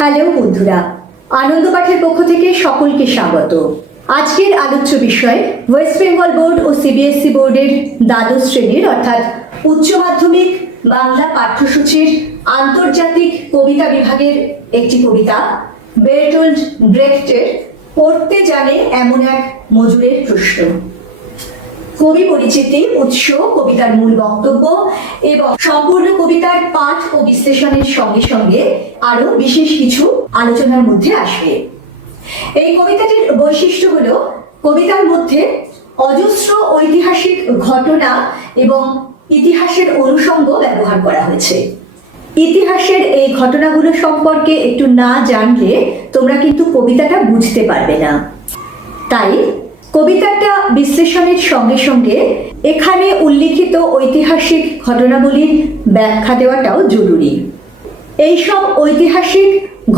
Hello বন্ধুরা, আনন্দ পাঠের পক্ষ থেকে সকলকে স্বাগত। আজকের আলোচ্য বিষয় ওয়েস্ট বেঙ্গল বোর্ড ও সিবিএসই বোর্ডের দ্বাদশ শ্রেণীর অর্থাৎ উচ্চ মাধ্যমিক বাংলা পাঠ্যসূচির আন্তর্জাতিক কবিতা বিভাগের একটি কবিতা বেরটোল্ড ব্রেখটের পড়তে জানে এমন এক মজুরের প্রশ্ন। কবি পরিচিতি, উৎস, কবিতার মূল বক্তব্য এবং সম্পূর্ণ কবিতার পাঠ ও বিশ্লেষণের সঙ্গে সঙ্গে আরো বিশেষ কিছু আলোচনার মধ্যে আসবে। এই কবিতাটির বৈশিষ্ট্য হলো কবিতার মধ্যে অজস্র ঐতিহাসিক ঘটনা এবং ইতিহাসের অনুষঙ্গ ব্যবহার করা হয়েছে। ইতিহাসের এই ঘটনাগুলো সম্পর্কে একটু না জানলে তোমরা কিন্তু কবিতাটা বুঝতে পারবে না। তাই কবিতাটা বিশ্লেষণের সঙ্গে সঙ্গে এখানে উল্লিখিত ঐতিহাসিক ঘটনাবলীর ব্যাখ্যা দেওয়াটাও জরুরি। এইসব ঐতিহাসিক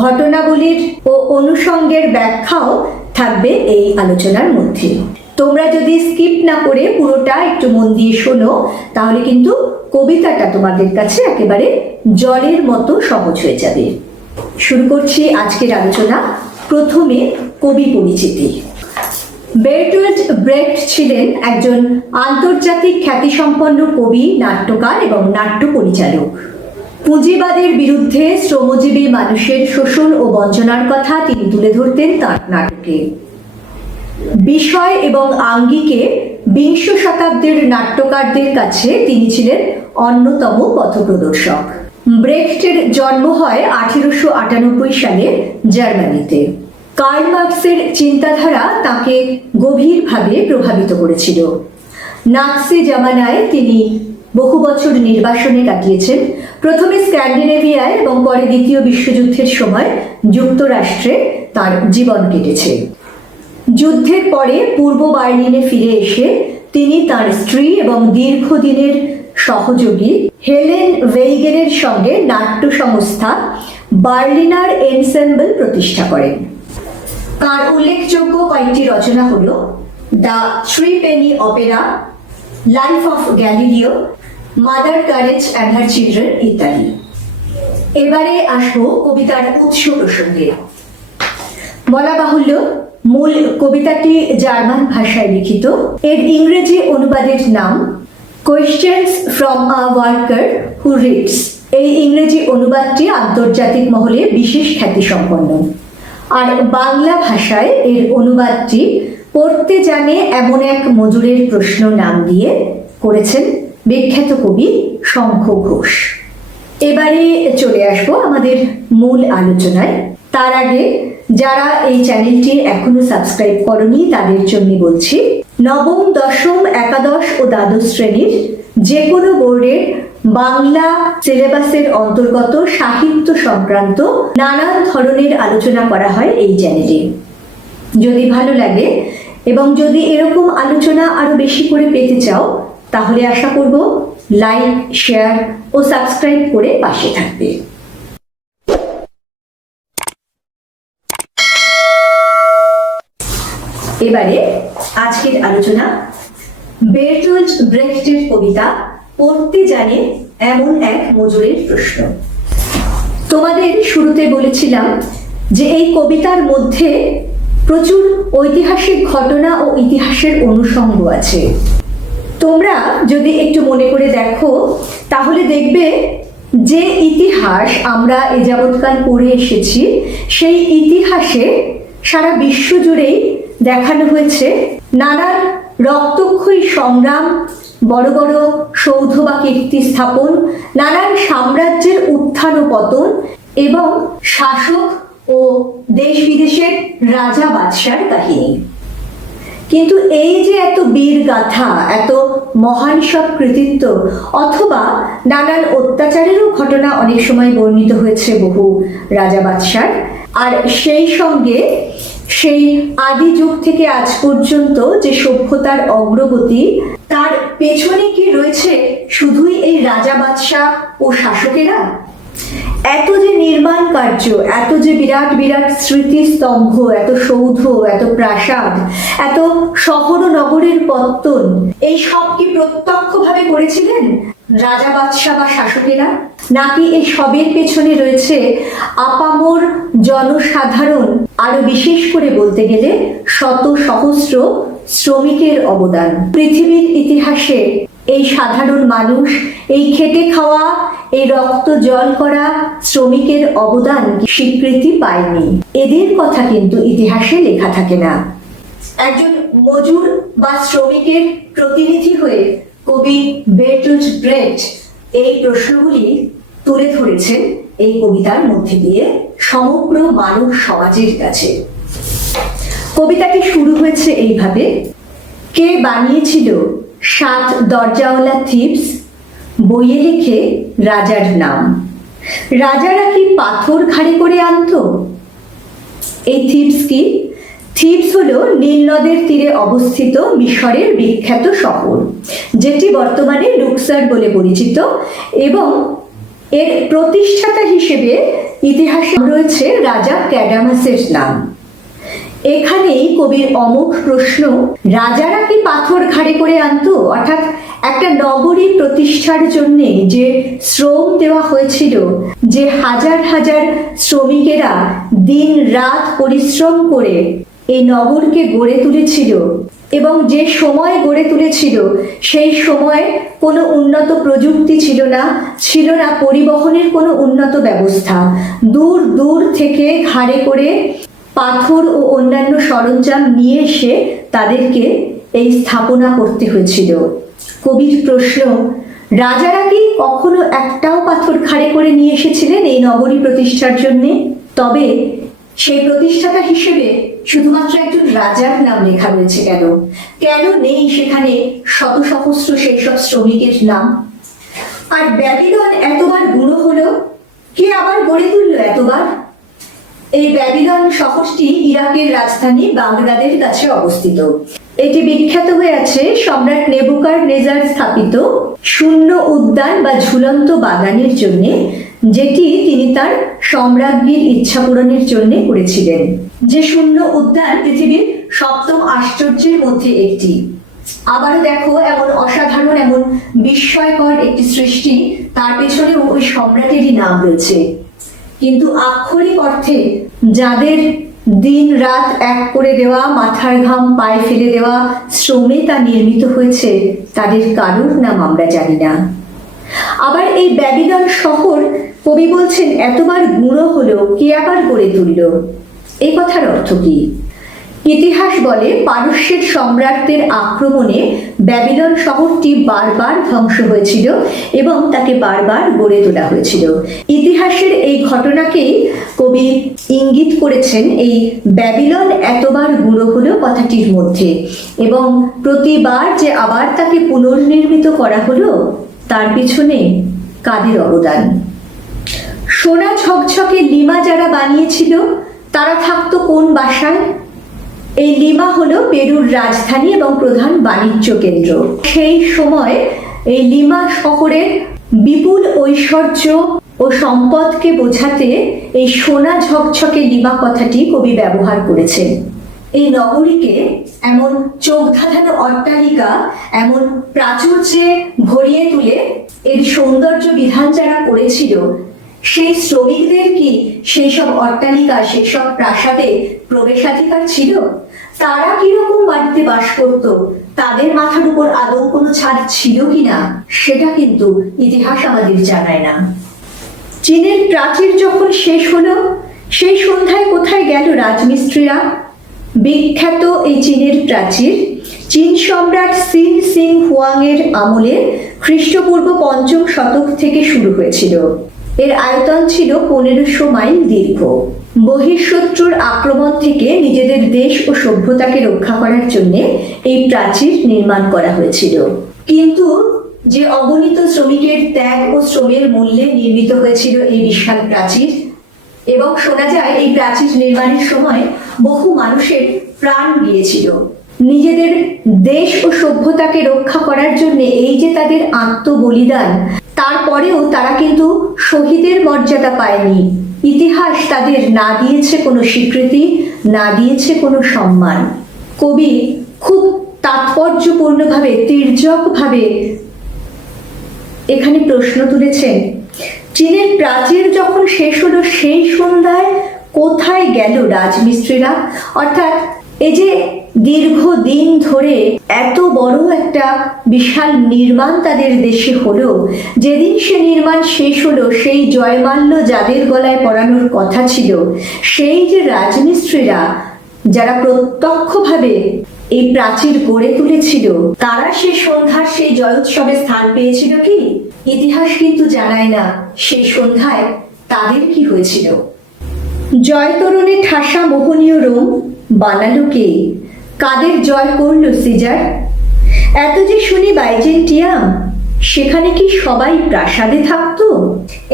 ঘটনাবলীর ও অনুষঙ্গের ব্যাখ্যাও থাকবে এই আলোচনার মধ্যে। তোমরা যদি স্কিপ না করে পুরোটা একটু মন দিয়ে শোনো, তাহলে কিন্তু কবিতাটা তোমাদের কাছে একেবারে জলের মতো সহজ হয়ে যাবে। শুরু করছি আজকের আলোচনা। প্রথমে কবি পরিচিতি। বেরটোল্ড ব্রেখট ছিলেন একজন আন্তর্জাতিক খ্যাতিসম্পন্ন কবি, নাট্যকার এবং নাট্য পরিচালক। পুঁজিবাদের বিরুদ্ধে শ্রমজীবী মানুষের শোষণ ও বঞ্চনার কথা তিনি তুলে ধরতেন তাঁর নাটকে। বিষয় এবং আঙ্গিকে বিংশ শতাব্দীর নাট্যকারদের কাছে তিনি ছিলেন অন্যতম পথপ্রদর্শক। ব্রেখটের জন্ম হয় 1898 সালে জার্মানিতে। কার্ল মার্কসের চিন্তাধারা তাকে গভীরভাবে প্রভাবিত করেছিল। নাৎসি জামানায় তিনি বহু বছর নির্বাসনে কাটিয়েছেন। প্রথমে স্ক্যান্ডিনেভিয়ায় এবং পরে দ্বিতীয় বিশ্বযুদ্ধের সময় যুক্তরাষ্ট্রে তার জীবন কেটেছে। যুদ্ধের পরে পূর্ব বার্লিনে ফিরে এসে তিনি তার স্ত্রী এবং দীর্ঘদিনের সহযোগী হেলেন ওয়েইগেনের সঙ্গে নাট্য সংস্থা বার্লিনার এনসেম্বল প্রতিষ্ঠা করেন। তার উল্লেখযোগ্য কয়েকটি রচনা হল the three Penney Opera, life of Galileo, mother courage and her children ইত্যাদি। এবারে আসবো কবিতার উৎস প্রসঙ্গে। বলা বাহুল্য, মূল কবিতাটি জার্মান ভাষায় লিখিত। এর ইংরেজি অনুবাদের নাম questions from a worker who reads. এই ইংরেজি অনুবাদটি আন্তর্জাতিক মহলে বিশেষ খ্যাতিসম্পন্ন। আর বাংলা ভাষায় এর অনুবাদটি পড়তে জানে এমন এক মজুরের প্রশ্ন নাম দিয়ে করেছেন বিখ্যাত কবি শঙ্খ ঘোষ। এবারে চলে আসবো আমাদের মূল আলোচনায়। তার আগে যারা এই চ্যানেলটি এখনো সাবস্ক্রাইব করনি তাদের জন্য বলছি, নবম, দশম, একাদশ ও দ্বাদশ শ্রেণীর যে কোনো বোর্ডের বাংলা সিলেবাসের অন্তর্গত সাহিত্য সংক্রান্ত নানান ধরনের আলোচনা করা হয় এই চ্যানেলে। যদি ভালো লাগে এবং যদি এরকম আলোচনা আরো বেশি করে পেতে চাও, তাহলে আশা করব লাইক, শেয়ার ও সাবস্ক্রাইব করে পাশে থাকবে। এবারে আজকের আলোচনা বেরটোল্ড ব্রেখটের কবিতা পড়তে জানে এমন এক মজুরের প্রশ্ন। তোমাদের শুরুতে বলেছিলাম যে এই কবিতার মধ্যে প্রচুর ঐতিহাসিক ঘটনা ও ইতিহাসের অনুষঙ্গ আছে। তোমরা যদি একটু মনে করে দেখো, তাহলে দেখবে যে ইতিহাস আমরা এ যাবৎকাল পড়ে এসেছি, সেই ইতিহাসে সারা বিশ্ব জুড়েই দেখানো হয়েছে নানান রক্তক্ষয়ী সংগ্রাম, বড় বড় সৌধ বা কীর্তি স্থাপন, নানান সাম্রাজ্যের উত্থান ও পতন এবং শাসক ও দেশ বিদেশের রাজা বাদশার কাহিনী। কিন্তু এই যে এত বীর গাথা, এত মহান সব কৃতিত্ব অথবা নানান অত্যাচারেরও ঘটনা অনেক সময় বর্ণিত হয়েছে বহু রাজা বাদশার, আর সেই সঙ্গে সেই আদি যুগ থেকে আজ পর্যন্ত যে সভ্যতার অগ্রগতি, তার পেছনে কি রয়েছে শুধুই এই রাজা বাদশাহ ও শাসকেরা? এত যে নির্মাণ কার্য, এত যে বিরাট বিরাট স্মৃতিস্তম্ভ, এত সৌধ, এত প্রাসাদ, এত শহর ও নগরের পত্তন, এই সব কি প্রত্যক্ষভাবে করেছিলেন? রাজা বাদশাহ বা শাসকেরা, নাকি এই সবের পেছনে রয়েছে আপামর জনসাধারণ, আরো বিশেষ করে বলতে গেলে শত সহস্র শ্রমিকের অবদান? পৃথিবীর ইতিহাসে এই সাধারণ মানুষ, এই খেটে খাওয়া, এই রক্ত জল করা শ্রমিকের অবদান স্বীকৃতি পায়নি। এদের কথা কিন্তু ইতিহাসে লেখা থাকে না। একজন মজুর বা শ্রমিকের প্রতিনিধি হয়ে কবি বের্টল্ট ব্রেcht এই প্রশ্নগুলি তুলে ধরেছেন এই কবিতার মধ্যে দিয়ে সমগ্র মানব সমাজের কাছে। কবিতাটি শুরু হয়েছে এইভাবে: কে বানিয়েছিল 7 দরজাওয়ালা থিপস, বইয়ে লিখে রাজার নাম। রাজারা কি পাথর ঘাড়ে করে আনতো? এই থিপস কি? থিপস হলো নীল নদের তীরে অবস্থিত মিশরের বিখ্যাত শহর, যেটি বর্তমানে লুক্সার বলে পরিচিত, এবং এর প্রতিষ্ঠাতা হিসেবে ইতিহাসে রয়েছে রাজা ক্যাডামাসের নাম। এখানেই কবির অমোঘ প্রশ্ন, রাজারা কি পাথর ঘাড়ে করে আনতো? অর্থাৎ একটা নগরী প্রতিষ্ঠার জন্য যে শ্রম দেওয়া হয়েছিল, যে হাজার হাজার শ্রমিকেরা দিন রাত পরিশ্রম করে এই নগরকে গড়ে তুলেছিল, এবং যে সময় গড়ে তুলেছিল সেই সময় কোনো উন্নত প্রযুক্তি ছিল না, ছিল না পরিবহনের কোনো উন্নত ব্যবস্থা। দূর দূর থেকে ঘাড়ে করে পাথর ও অন্যান্য সরঞ্জাম নিয়ে এসে তাদেরকে এই স্থাপনা করতে হয়েছিল। কবির প্রশ্ন, রাজারা কি কখনো একটাও পাথর ঘাড়ে করে নিয়ে এসেছিলেন এই নগরী প্রতিষ্ঠার জন্যে? তবে সেই প্রতিষ্ঠাতা হিসেবে শুধুমাত্র একজন রাজার নাম লেখা রয়েছে কেন? কেন নেই সেখানে শত সহস্র সেই সব শ্রমিকের নাম? আর ব্যাবিলন এতবার গুঁড়ো হলো, কে আবার গড়ে তুললো এতবার? এই ব্যাবিলন শহরটি ইরাকের রাজধানী বাগদাদের কাছে অবস্থিত। এটি বিখ্যাত হয়ে আছে সম্রাট নেবুকাদনেজার স্থাপিত শূন্য উদ্যান বা ঝুলন্ত বাগানের জন্য, যেটি তিনি তার সম্রাজ্ঞীর ইচ্ছা পূরণের জন্য করেছিলেন। যে শূন্য উদ্যান পৃথিবীর 7ম আশ্চর্যের মধ্যে একটি। আবারও দেখো, এমন অসাধারণ, এমন বিস্ময়কর একটি সৃষ্টি, তার পেছনে ওই সম্রাটেরই নাম রয়েছে। কিন্তু আক্ষরিক অর্থে যাদের দিন রাত এক করে দেওয়া, মাথার ঘাম পায়ে ফেলে দেওয়া শ্রমে তা নির্মিত হয়েছে, তাদের কারোর নাম আমরা জানি না। আবার এই ব্যাবিলন শহর, কবি বলছেন এতবার গুঁড়ো হলো, কে আবার গড়ে তুলল? এই কথার অর্থ কি? ইতিহাস বলে পারস্যের সম্রাটদের আক্রমণে ব্যাবিলন শহরটি বারবার ধ্বংস হয়েছিল এবং তাকে বারবার গড়ে তোলা হয়েছিল। ইতিহাসের এই ঘটনাকেই কবি ইঙ্গিত করেছেন এই ব্যাবিলন এতবার গুঁড়ো হলো কথাটির মধ্যে, এবং প্রতিবার যে আবার তাকে পুনর্নির্মিত করা হলো, তার পিছনে কাদের অবদান? সোনা ঝকঝকে লিমা যারা বানিয়েছিল, তারা থাকতো কোন বাসায়? এই লিমা হলো পেরুর রাজধানী এবং প্রধান বাণিজ্য কেন্দ্র। সেই সময় এই লিমা শহরের বিপুল ঐশ্বর্য ও সম্পদকে বোঝাতে এই সোনা ঝকঝকে লিমা কথাটি কবি ব্যবহার করেছেন। এই নগরীকে এমন চোখ ধাঁধানো অট্টালিকা, এমন প্রাচুর্যে ভরিয়ে তুলে এর সৌন্দর্য বিধান যারা করেছিল, সেই শ্রমিকদের কি সেই সব অট্টালিকা, সেই সব প্রাসাদে প্রবেশাধিকার ছিল? তারা কিরকম বাড়িতে বাস করত? তাদের মাথার উপর আদৌ কোনো ছাদ ছিল কিনা, সেটা কিন্তু ইতিহাস আমাদের জানায় না। চীনের প্রাচীর যখন শেষ হলো, সেই সন্ধ্যায় কোথায় গেল রাজমিস্ত্রিরা? বিখ্যাত এই চীনের প্রাচীর চীন সম্রাট সিন সিং হুয়াং এর আমলে খ্রিস্টপূর্ব 5ম শতক থেকে শুরু হয়েছিল। এর আয়তন ছিল 1500 মাইল দীর্ঘ। বহিঃশত্রুর আক্রমণ থেকে নিজেদের দেশ ও সভ্যতাকে রক্ষা করার জন্য এই প্রাচীর নির্মাণ করা হয়েছিল। কিন্তু যে অগণিত শ্রমিকের ত্যাগ ও শ্রমের মূল্যে নির্মিত হয়েছিল এই বিশাল প্রাচীর, এবং শোনা যায় এই প্রাচীর নির্মাণের সময় বহু মানুষের প্রাণ গিয়েছিল। নিজেদের দেশ ও সভ্যতাকে রক্ষা করার জন্য এই যে তাদের আত্মবলিদান, তারপরেও তারা কিন্তু শহীদের মর্যাদা পায়নি। ইতিহাস তাদের না দিয়েছে কোনো স্বীকৃতি, না দিয়েছে কোনো সম্মান। কবি খুব তাৎপর্যপূর্ণভাবে, তির্যকভাবে এখানে প্রশ্ন তুলেছেন, চীনের প্রাচীর যখন শেষ হলো সেই সন্ধ্যায় কোথায় গেল রাজমিস্ত্রিরা? অর্থাৎ এই যে দীর্ঘদিন ধরে এত বড় একটা বিশাল নির্মাণ তাদের দেশে হলো, যেদিন সে নির্মাণ শেষ হলো সেই জয়মাল্য যাদের গলায় পরানোর কথা ছিল, সেই যে রাজমিস্ত্রিরা যারা প্রত্যক্ষভাবে এই প্রাচীর গড়ে তুলেছিল, তারা সে সন্ধ্যার সেই জয়োৎসবে স্থান পেয়েছিল কি? ইতিহাস কিন্তু জানায় না সেই সন্ধ্যায় তাদের কি হয়েছিল। জয়তরণে ঠাসা মোহনীয় রোম বানালো কে? কাদের জয় করলো সিজার? এত যে শুনি বাইজেন্টিয়াম, সেখানে কি সবাই প্রাসাদে থাকতো?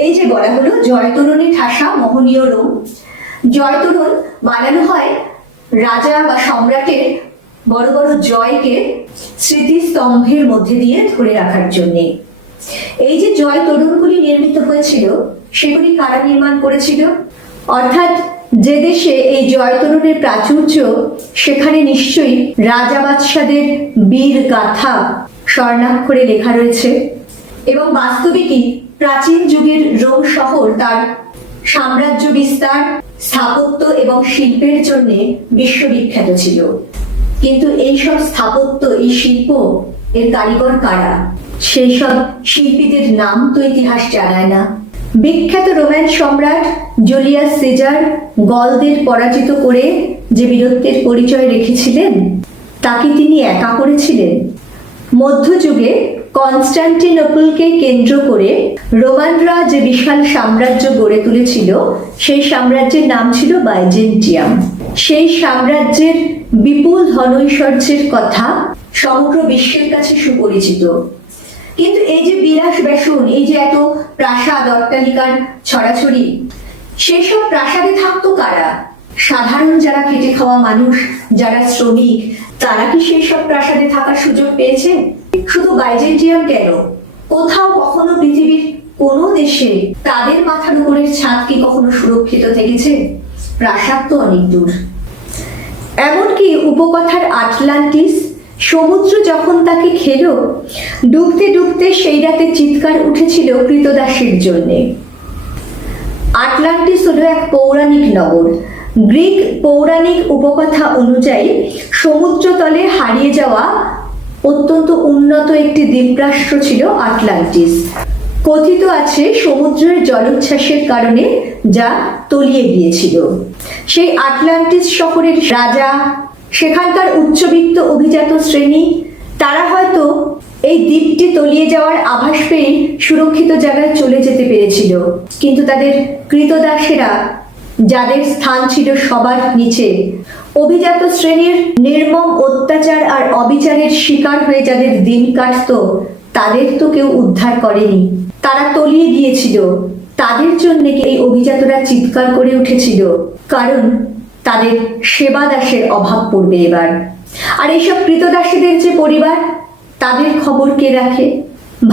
এই যে বলা হলো জয়তরণে ঠাসা মোহনীয় রোম, জয়তরণ বানানো হয় রাজা বা সম্রাটের বড় বড় জয়কে স্মৃতিস্তম্ভের মধ্যে দিয়ে ধরে রাখার জন্য। এই যে জয় তোরণগুলি নির্মিত হয়েছিল, সেগুলি কারা নির্মাণ করেছিল? অর্থাৎ যে দেশে এই জয় তোরণের প্রাচুর্য, সেখানে নিশ্চয়ই রাজা বাদশাদের বীর গাথা স্বর্ণাক্ষরে লেখা রয়েছে। এবং বাস্তবিকই প্রাচীন যুগের রোম শহর তার সাম্রাজ্য বিস্তার, স্থাপত্য এবং শিল্পের জন্য বিশ্ববিখ্যাত ছিল। কিন্তু এই সব স্থাপত্য, এই শিল্প, এর কারিগর কারা? সেই সব শিল্পীদের নাম তো ইতিহাস জানায় না। বিখ্যাত রোমান সম্রাট জুলিয়াস সিজার গলদের পরাজিত করে যে বীরত্বের পরিচয় রেখেছিলেন, তাকে তিনি একা করেছিলেন? মধ্যযুগে কনস্টান্টিনোপলকে কেন্দ্র করে রোমানরা যে বিশাল সাম্রাজ্য গড়ে তুলেছিল, সেই সাম্রাজ্যের নাম ছিল বাইজেন্টিয়াম। সেই সাম্রাজ্যের বিপুল ধনৈশ্বর্যের কথা সমগ্র বিশ্বের কাছে সুপরিচিত। কিন্তু এই যে বিলাস ব্যসন, এই যে এত প্রাসাদ অট্টালিকার ছড়াছড়ি, সেই সব প্রাসাদে থাকতো কারা? সাধারণ যারা খেটে খাওয়া মানুষ, যারা শ্রমিক, তারা কি সেই সব প্রাসাদে থাকার সুযোগ পেয়েছে? শুধু বাইজেন্টিয়াম কেন, কোথাও কখনো পৃথিবীর কোন দেশে তাদের মাথার উপরের ছাদ কি কখনো সুরক্ষিত থেকেছে? প্রাসাদ তো অনেক দূর। এমনকি উপকথার আটলান্টিস, সমুদ্র যখন তাকে খেলো, ডুবতে ডুবতে সেই রাতে চিৎকার উঠেছিল কৃতদাসের জন্যে। আটলান্টিস হলো এক পৌরাণিক নগর। গ্রিক পৌরাণিক উপকথা অনুযায়ী সমুদ্রতলে হারিয়ে যাওয়া অত্যন্ত উন্নত একটি দ্বীপরাষ্ট্র ছিল আটলান্টিস। কথিত আছে সমুদ্রের জলোচ্ছ্বাসের কারণে যা তলিয়ে গিয়েছিল। সেই আটলান্টিস শহরের রাজা, সেখানকার উচ্চবিত্ত অভিজাত শ্রেণী, তারা হয়তো এই দ্বীপটি তলিয়ে যাওয়ার আভাস পেয়ে সুরক্ষিত জায়গায় চলে যেতে পেরেছিল। কিন্তু তাদের কৃতদাসেরা, যাদের স্থান ছিল সবার নিচে, অভিজাত শ্রেণীর নির্মম অত্যাচার আর অবিচারের শিকার হয়ে যাদের দিন কাটত, তাদের তো কেউ উদ্ধার করেনি। তারা তলিয়ে গিয়েছিল। তাদের জন্য এই অভিজাতরা চিৎকার করে উঠেছিল, কারণ তাদের সেবা দাসের অভাব পড়বে এবার। আর এইসব কৃতদাসীদের যে পরিবার, তাদের খবর কে রাখে?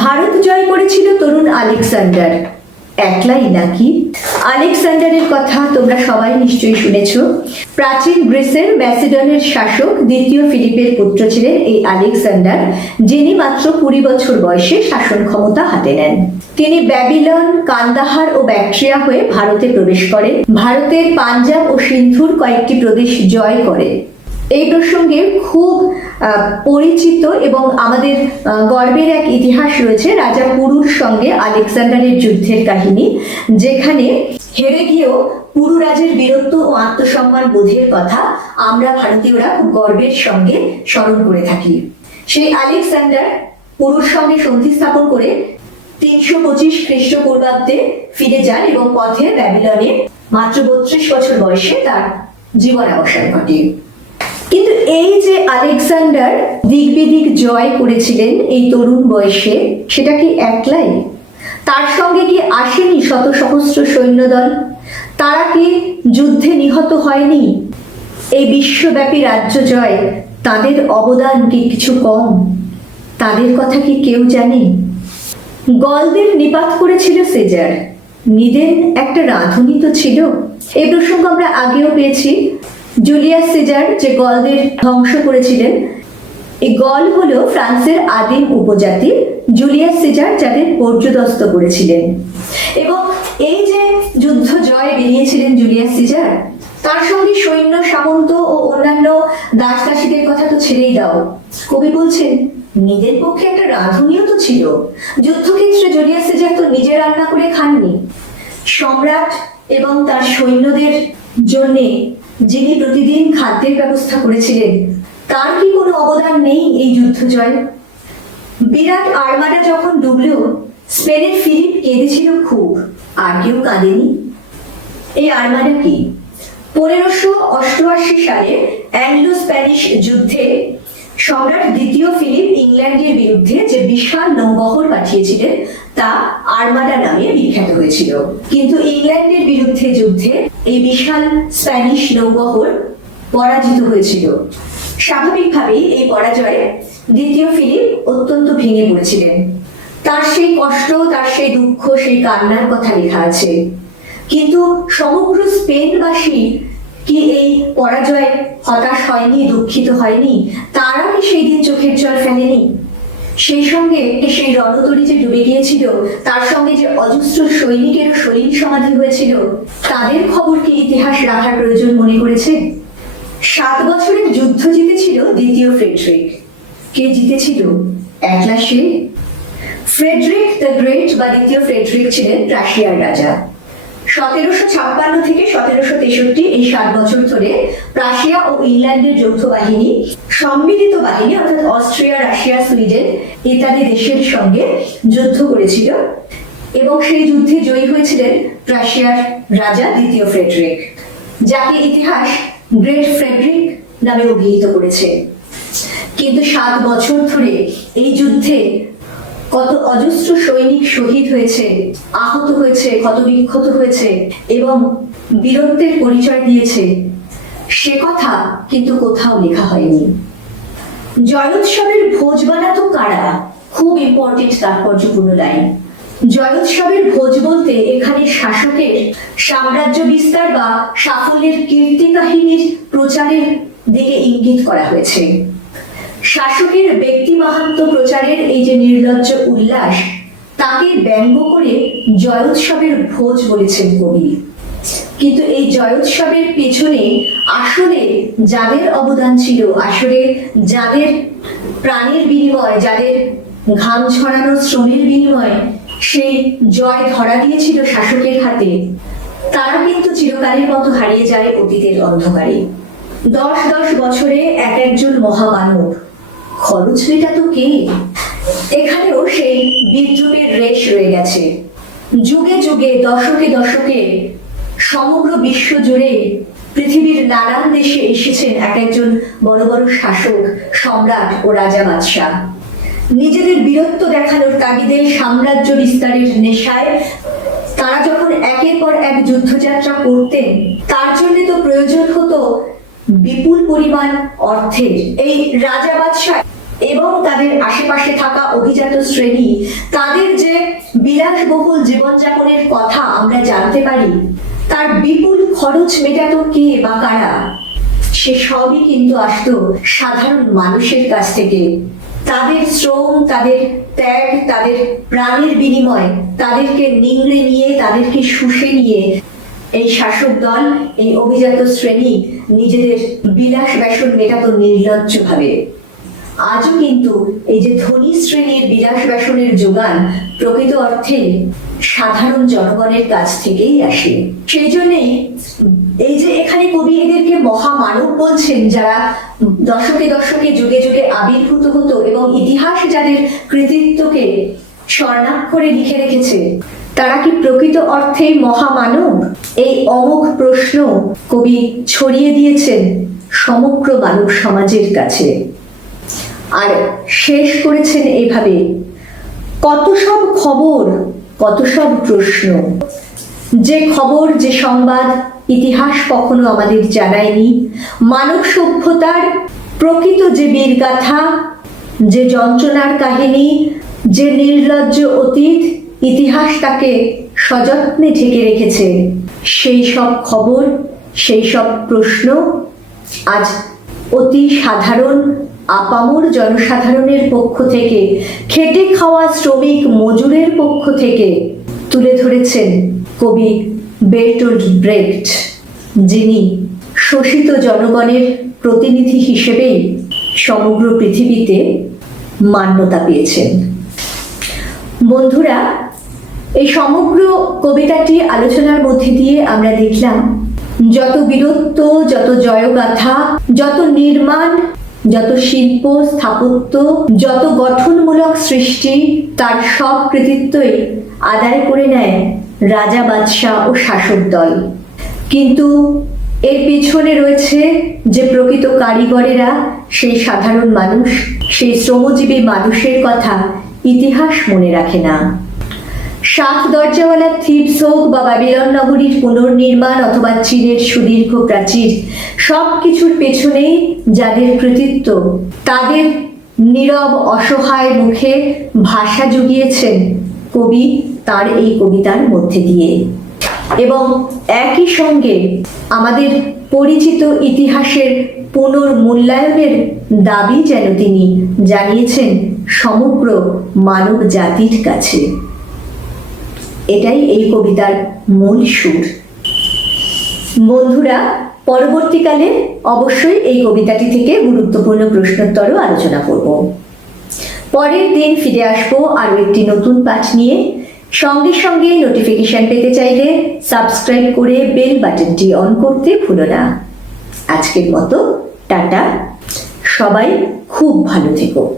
ভারত জয় করেছিল তরুণ আলেকজান্ডার, একলাই নাকি? আলেকজান্ডারের কথা তোমরা সবাই নিশ্চয়ই শুনেছ। প্রাচীন গ্রিসের ম্যাসিডনের শাসক দ্বিতীয় ফিলিপের পুত্র ছিলেন এই আলেকজান্ডার, যিনি মাত্র 20 বছর বয়সে শাসন ক্ষমতা হাতে নেন। তিনি ব্যাবিলন, কান্দাহার ও ব্যাকট্রিয়া হয়ে ভারতে প্রবেশ করেন। ভারতের পাঞ্জাব ও সিন্ধুর কয়েকটি প্রদেশ জয় করে। এই প্রসঙ্গে খুব পরিচিত এবং আমাদের গর্বের এক ইতিহাস রয়েছে রাজা পুরুর সঙ্গে আলেকজান্ডারের যুদ্ধের কাহিনী, যেখানে হেরে গিয়েও পুরু রাজের বীরত্ব ও আত্মসম্মান বোধের কথা আমরা ভারতীয়রা খুব গর্বের সঙ্গে স্মরণ করে থাকি। সেই আলেকজান্ডার পুরুর সঙ্গে সন্ধি স্থাপন করে 325 খ্রিস্টপূর্বাব্দে ফিরে যান এবং পথে ব্যাবিলনে মাত্র 32 বছর বয়সে তার জীবনাবসান ঘটে। কিন্তু এই যে আলেকজান্ডার দিক বিদিক জয় করেছিলেন এই তরুণ বয়সে, সেটা কি একলাই? তার সঙ্গে কি আসেনি শত সহস্র সৈন্যদল? তারা কি যুদ্ধে নিহত হয়নি? এই বিশ্বব্যাপী রাজ্য জয়, তাদের অবদান কি কিছু কম? তাদের কথা কি কেউ জানে? গলদের নিপাত করেছিল সিজার, নিদেন একটা রাঁধুনি তো ছিল। এই প্রসঙ্গ আমরা আগেও পেয়েছি। জুলিয়াস সিজার যে গলদের ধ্বংস করেছিলেন, এই গল হলো ফ্রান্সের আদিম উপজাতি জুলিয়াস সিজার যাদের পর্যদস্ত করেছিলেন। এবং এই যে যুদ্ধ জয় বেরিয়েছিলেন জুলিয়াস সিজার, তার সঙ্গে সৈন্য সামন্ত ও অন্যান্য দাস দাসীদের কথা তো ছেড়েই দাও, কবি বলছেন নিজের পক্ষে একটা রাঁধুনিও তো ছিল। যুদ্ধক্ষেত্রে জুলিয়াস সিজার তো নিজে রান্না করে খাননি, সম্রাট এবং তার সৈন্যদের জন্য যিনি প্রতিদিন খাদ্যের ব্যবস্থা করেছিলেন তার কি কোনো অবদান নেই এই যুদ্ধ জয়? বিরাট আর্মাডা যখন ডুবল, স্পেনের ফিলিপ কেঁদেছিল খুব, আর কেউ কাঁদেনি। এই আর্মাডা কি? 1588 সালে অ্যাংলো স্প্যানিশ যুদ্ধে সম্রাট দ্বিতীয় ফিলিপ ইংল্যান্ডের বিরুদ্ধে যে বিশাল নৌবহর পাঠিয়েছিলেন তা আর্মাডা নামে বিখ্যাত হয়েছিল। কিন্তু ইংল্যান্ডের বিরুদ্ধে যুদ্ধে এই বিশাল স্প্যানিশ নৌবহর পরাজিত হয়েছিল। স্বাভাবিকভাবেই এই পরাজয়ে দ্বিতীয় ফিলিপ অত্যন্ত ভেঙে পড়েছিলেন। তার সেই কষ্ট, তার সেই দুঃখ, সেই কান্নার কথা লেখা আছে। কিন্তু সমগ্র স্পেনবাসী কি এই পরাজয় হতাশ হয়নি, দুঃখিত হয়নি? তারা কি সেই দিন চোখের জল ফেলেনি? সেই সঙ্গে সেই রণতরী যে ডুবে গিয়েছিল, তার সঙ্গে যে অজস্র সৈনিকেরও সলিল সমাধি হয়েছিল, তাদের খবর কি ইতিহাস রাখার প্রয়োজন মনে করেছে? 7 বছরের যুদ্ধ জিতেছিল দ্বিতীয় ফ্রেডরিক। কে জিতেছিল? একলা সে? ফ্রেডরিক দ্য গ্রেট বা দ্বিতীয় ফ্রেডরিক ছিলেন রাশিয়ার রাজা। 1756 থেকে 1763 এই 7 বছর ধরে রাশিয়া ও ইংল্যান্ডের যৌথ বাহিনী, সম্মিলিত বাহিনী অর্থাৎ অস্ট্রিয়া, রাশিয়া, সুইডেন ইত্যাদি দেশের সঙ্গে যুদ্ধ করেছিল এবং সেই যুদ্ধে জয়ী হয়েছিলেন রাশিয়ার রাজা দ্বিতীয় ফ্রেডরিক, যাকে ইতিহাস গ্রেট ফ্রেডরিক নামে অভিহিত করেছে। কিন্তু 7 বছর ধরে এই যুদ্ধে কত অজস্র সৈনিক শহীদ হয়েছে, আহত হয়েছে, ক্ষতবিক্ষত হয়েছে এবং বীরত্বের পরিচয় দিয়েছে, সে কথা কিন্তু কোথাও লেখা হয়নি। জয়োৎসবের ভোজ বানাতো কারা? খুব ইম্পর্টেন্ট তাৎপর্যপূর্ণ লাইন। জয়োৎসবের ভোজ বলতে এখানে শাসকের সাম্রাজ্য বিস্তার বা সাফল্যের কীর্তি কাহিনীর প্রচারের দিকে ইঙ্গিত করা হয়েছে। শাসকের ব্যক্তি মাহাত্ম্য প্রচারের এই যে নির্লজ্জ উল্লাস, তাকে ব্যঙ্গ করে জয়োৎসবের ভোজ বলেছেন কবি। কিন্তু এই জয়োৎসবের পেছনে আসলে যাদের অবদান ছিল, আসলে যাদের প্রাণের বিনিময়, যাদের ঘাম ছড়ানো শ্রমের বিনিময় সেই জয় ধরা দিয়েছিল শাসকের হাতে, তারা কিন্তু চিরকালের মতো হারিয়ে যায় অতীতের অন্ধকারে। 10 বছরে এক একজন মহামানব, খরচ মেটাতো কে? এখানেও সেই বিদ্রুপের রেশ রয়ে গেছে। যুগে যুগে, দশকে দশকে সমগ্র বিশ্ব জুড়ে পৃথিবীর নানান দেশে এসেছেন এক একজন বড় বড় শাসক, সম্রাট ও রাজা বাদশাহ। নিজেদের বীরত্ব দেখানোর তাগিদে, সাম্রাজ্য বিস্তারের নেশায় তারা যখন একের পর এক যুদ্ধযাত্রা করতেন, তার জন্য তো প্রয়োজন হতো বিপুল পরিমাণ অর্থের। এই রাজা বাদশাহ এবং তাদের আশেপাশে থাকা অভিজাত শ্রেণী, তাদের যে বিলাসবহুল জীবনযাপনের কথা আমরা জানতে পারি, তার বিপুল খরচ মেটাতো কে বা কারা? সে সবই কিন্তু আসতো সাধারণ মানুষের কাছ থেকে। তাদের শ্রম, তাদের ত্যাগ, তাদের প্রাণের বিনিময়, তাদেরকে নিংড়ে নিয়ে, তাদেরকে শুষে নিয়ে এই শাসক দল, এই অভিজাত শ্রেণী নিজেদের বিলাস ব্যাসন মেটাতো নির্লজ্জ ভাবে। আজও কিন্তু এই যে ধনী শ্রেণীর বিলাস ব্যাসনের যোগান প্রকৃত অর্থে সাধারণ জনগণের কাছ থেকেই আসে। সেই জন্যই এই যে এখানে কবি এদেরকে মহামানব বলছেন, যারা দশকে দশকে, যুগে যুগে আবির্ভূত হতো এবং ইতিহাস যাদের কৃতিত্বকে স্বর্ণাক্ষরে লিখে রেখেছে, তারা কি প্রকৃত অর্থেই মহামানব? এই অমোঘ প্রশ্ন কবি ছড়িয়ে দিয়েছেন সমগ্র মানব সমাজের কাছে। আর শেষ করেছেন এইভাবে, কত সব খবর, কত সব প্রশ্ন, যে খবর, যে সংবাদ ইতিহাস কখনো আমাদের জানায়নি, মানব সভ্যতার প্রকৃত যে বীরগাথা, যে যন্ত্রণার কাহিনী, যে নির্লজ্জ অতীত, ইতিহাস তাকে সযত্নে ঢেকে রেখেছে, সেই সব খবর, সেই সব প্রশ্ন আজ অতি সাধারণ আপামর জনসাধারণের পক্ষ থেকে, খেটে খাওয়া শ্রমিক মজুরের পক্ষ থেকে তুলে ধরেছেন কবি বেরটোল্ড ব্রেখট, যিনি শোষিত জনগণের প্রতিনিধি হিসেবেই সমগ্র পৃথিবীতে মান্যতা পেয়েছেন। বন্ধুরা, এই সমগ্র কবিতাটি আলোচনার মধ্যে দিয়ে আমরা দেখলাম যত বীরত্ব, যত জয়গাথা, যত নির্মাণ, যত শিল্প স্থাপত্য, যত গঠনমূলক সৃষ্টি, তার সব কৃতিত্বই আদায় করে নেয় রাজা বাদশাহ ও শাসক দল। কিন্তু এর পেছনে রয়েছে যে প্রকৃত কারিগরেরা, সেই সাধারণ মানুষ, সেই শ্রমজীবী মানুষের কথা ইতিহাস মনে রাখে না। সাত দরজাওয়ালা থিবস হোক বা ব্যাবিলন নগরীর পুনর্নির্মাণ অথবা চীনের সুদীর্ঘ প্রাচীর, সব কিছুর পেছনেই যাদের কৃতিত্ব, তাদের নীরব অসহায় মুখে ভাষা জুগিয়েছেন কবি তার এই কবিতার মধ্যে দিয়ে। এবং একই সঙ্গে আমাদের পরিচিত ইতিহাসের পুনর্মূল্যায়নের দাবি যেন তিনি জানিয়েছেন সমগ্র মানব জাতির কাছে। এটাই এই কবিতার মূল সুর। বন্ধুরা, পরবর্তীকালে অবশ্যই এই কবিতাটি থেকে গুরুত্বপূর্ণ প্রশ্নোত্তরও আলোচনা করব। পরের দিন ফিরে আসবো আরও একটি নতুন পাঠ নিয়ে। সঙ্গে সঙ্গে নোটিফিকেশন পেতে চাইলে সাবস্ক্রাইব করে বেল বাটনটি অন করতে ভুলো না। আজকের মতো টাটা, সবাই খুব ভালো থেকো।